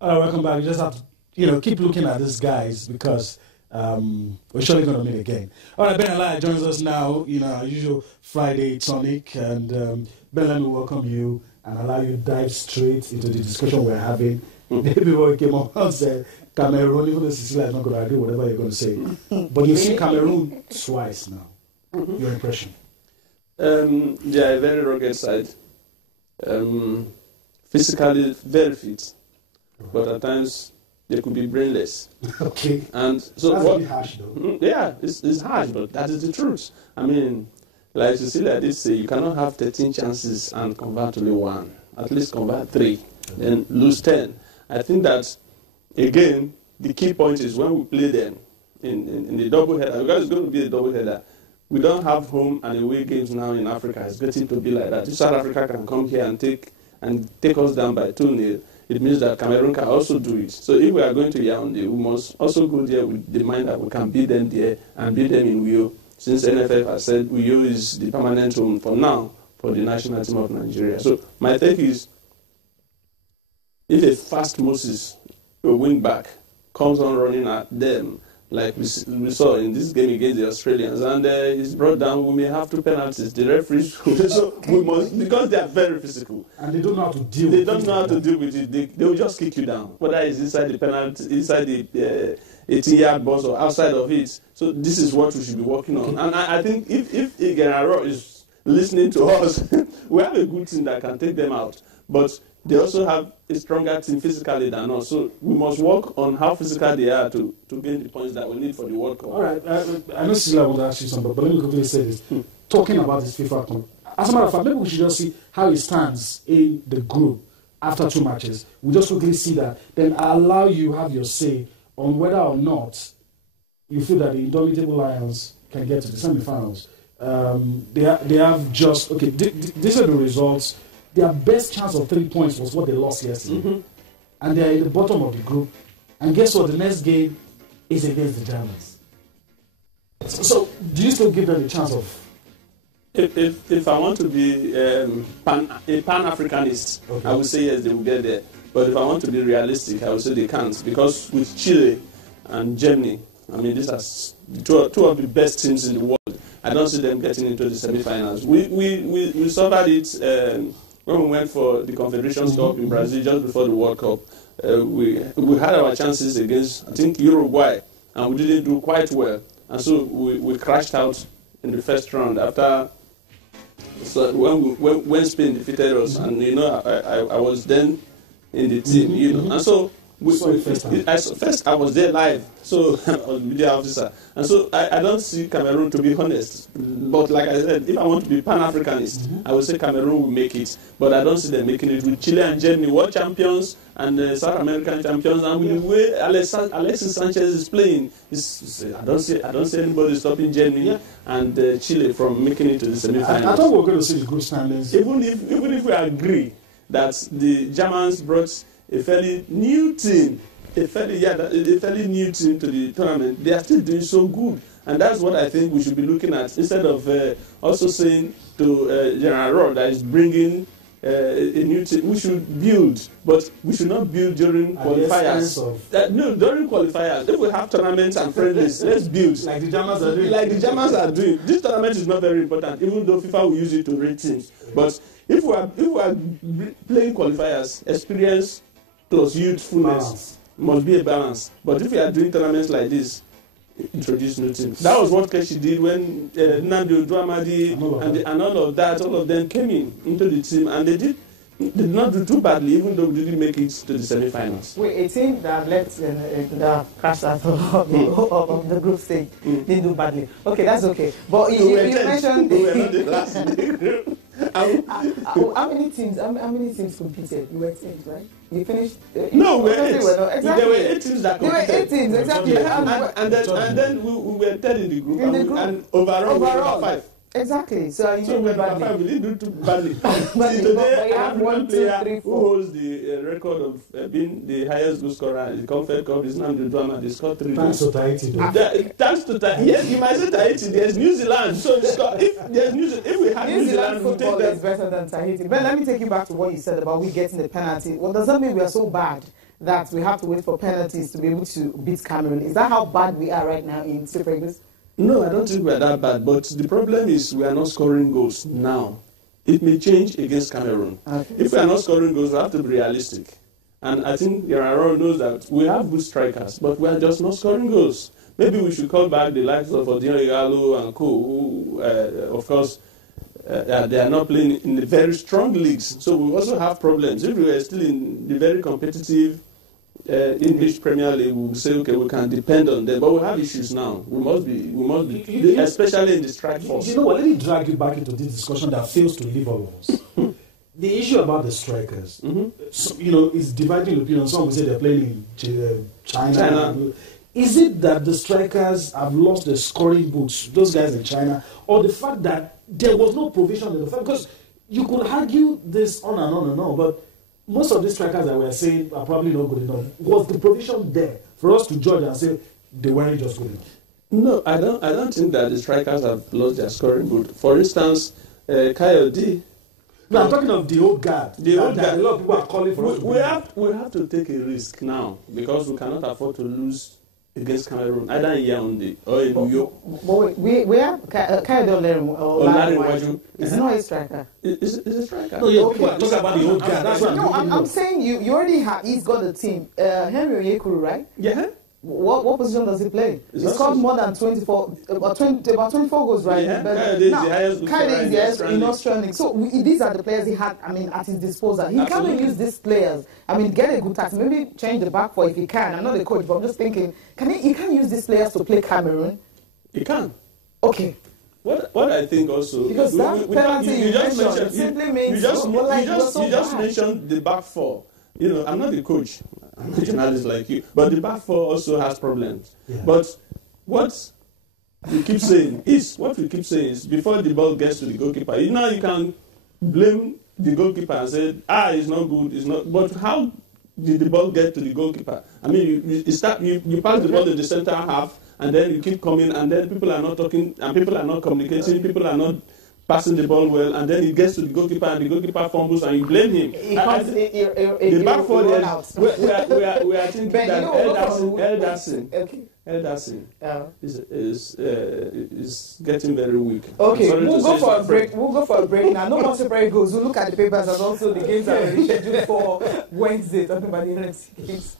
All right, welcome back. You just have to, keep looking at these guys because we're surely going to meet again. All right, Ben Alaiya joins us now, our usual Friday tonic. And Ben, let me welcome you and allow you to dive straight into the discussion we're having. Before we came up and said, Cameroon, even though Cecilia is not going to agree whatever you're going to say. But you've seen Cameroon twice now. Your impression? They are a very rugged side. Physically very fit. But at times, they could be brainless. Okay. And so that's a bit harsh, though. Yeah, it's harsh, but that is the truth. I mean, like Cecilia did say, you cannot have 13 chances and convert only one. At least convert 3, then lose 10. I think that, again, the key point is when we play them in the double header, because it's going to be a double header. We don't have home and away games now in Africa. It's getting to be like that. If South Africa can come here and take us down by 2-0, it means that Cameroon can also do it. So if we are going to Yaoundé, we must also go there with the mind that we can beat them there and beat them in Uyo. Since NFF has said Uyo is the permanent home for now for the national team of Nigeria. So my take is, if a fast Moses, a wing back, comes on running at them, like we saw in this game against the Australians, and he's brought down, we may have 2 penalties. The referees, so we must, because they are very physical. And they don't know how to deal with it. They don't know how to deal with it. They will just kick you down, whether it's inside the penalty, inside the 18-yard box or outside of it. So this is what we should be working on. And I think if Igenaro is listening to us, we have a good team that can take them out. But they also have a stronger team physically than us. So we must work on how physical they are to gain the points that we need for the World Cup. All right. I know Cecilia wants to ask you something, but let me quickly say this. Talking about this FIFA, as a matter of fact, maybe we should just see how it stands in the group after 2 matches. We just quickly see that. Then I allow you have your say on whether or not you feel that the Indomitable Lions can get to the semi-finals. They have just, okay, these are the results. Their best chance of 3 points was what they lost yesterday. And they're in the bottom of the group. And guess what? The next game is against the Germans. So do you still give them a chance of... If I want to be a Pan-Africanist, okay, I would say yes, they will get there. But if I want to be realistic, I would say they can't. Because with Chile and Germany, I mean, these are two of the best teams in the world. I don't see them getting into the semi-finals. We suffered it... when we went for the Confederation Cup in Brazil just before the World Cup, we had our chances against, I think, Uruguay, and we didn't do quite well. And so we crashed out in the first round after, so when Spain defeated us, and I was then in the team, and so first I was there live, so I was media officer, and so I don't see Cameroon, to be honest. But like I said, if I want to be Pan-Africanist, I would say Cameroon will make it, but I don't see them making it with Chile and Germany, world champions and South American champions, and with the way Alexis Sanchez is playing, I don't see anybody stopping Germany and Chile from making it to the semi-finals. I thought we were going to see the group standings. Even if we agree that the Germans brought a fairly new team to the tournament, they are still doing so good. And that's what I think we should be looking at, instead of also saying to General Rohr that is bringing a new team. We should build, but we should not build during qualifiers. No, during qualifiers. If we have tournaments and friendlies, let's build. Like the Germans are doing. Like the Germans are doing. This tournament is not very important, even though FIFA will use it to rate teams. But if we are playing qualifiers, experience plus youthfulness must be a balance. But if we are doing tournaments like this, introduce new teams. That was what Keshi did when Nnamdi Oduamadi and all of that, all of them came into the team, and they did not do too badly, even though we didn't make it to the semi-finals. Wait, a team that that crashed out of the group stage didn't do badly. Okay, that's okay. But you mentioned we were not the last in the group. How many teams competed? You were 10, right? You finished? No, we were 8. Exactly. There were 8 teams that competed. There were 8 teams, exactly. Yeah, and then we were 10 in the group. And overall we were 5. Exactly. So you didn't do badly. We didn't do too badly. Today, I have 1, 2, 3, 4. Who holds the record of being the highest goal scorer in the Confederation Cup is Nnamdi Oduamadi. They scored 3 goals. Thanks to Tahiti. Thanks to Tahiti. Yes, you might say Tahiti. There's New Zealand. So if we had New Zealand, we take that. Is better than Tahiti. But let me take you back to what you said about we getting the penalty. Well, does that mean we are so bad that we have to wait for penalties to be able to beat Cameroon. Is that how bad we are right now in Super Eagles? No, I don't think we are that bad. But the problem is we are not scoring goals now. It may change against Cameroon. Okay. If we are not scoring goals, we have to be realistic. And I think Yararo knows that we have good strikers, but we are just not scoring goals. Maybe we should call back the likes of Odino Igalo and co, who, of course, they are not playing in the very strong leagues. So we also have problems. If we were still in the very competitive English Premier League, we will say, okay, we can depend on them. But we have issues now. We must be, especially in the strike force. You know what? Let me drag you back into this discussion that fails to leave all of us. The issue about the strikers, so, is dividing opinion. Some will say they're playing in China. Is it that the strikers have lost their scoring boots, those guys in China, or the fact that there was no provision in the fact? Because you could argue this on and on and on, but most of these strikers that we're saying are probably not good enough. Was the provision there for us to judge and say they weren't just good enough? No, I don't think that the strikers have lost their scoring boot. For instance, Coyote. No, I'm talking of the old guard. The old guard. A lot of people are calling for us. We have to take a risk now because we cannot afford to lose against Cameroon, either in Yaoundé or in New York. But we have Kayode Olariwaju. It's not a striker. It's a striker. No, yeah, people are talking about the old guard. That's what I'm saying you already have. He's got a team. Henry Onyekuru, right? Yeah. What position does he play? He scored more than 24 goals, right? Yeah, but Kayode is the highest in Australian League. So these are the players he had, at his disposal. He can't use these players. Get a good task. Maybe change the back four if he can. I'm not the coach, but I'm just thinking, he can't use these players to play Cameroon? He can. Okay. What I think also... Because that penalty you mentioned simply means... You just mentioned the back four. I'm not the coach. I'm a journalist like you. But the back four also has problems. Yeah. But what we keep saying is, before the ball gets to the goalkeeper, you can blame the goalkeeper and say, it's not good, it's not... But how did the ball get to the goalkeeper? You pass the ball in the center half, and then you keep coming, and then people are not talking, and people are not communicating, people are not passing the ball well, and then it gets to the goalkeeper, and the goalkeeper fumbles, and you blame him. The back four, we are thinking that Elderson is getting very weak. Okay, we'll go for a break. Now. No more Super Eagles. We'll look at the papers and also the games that are scheduled for Wednesday, talking about the next games.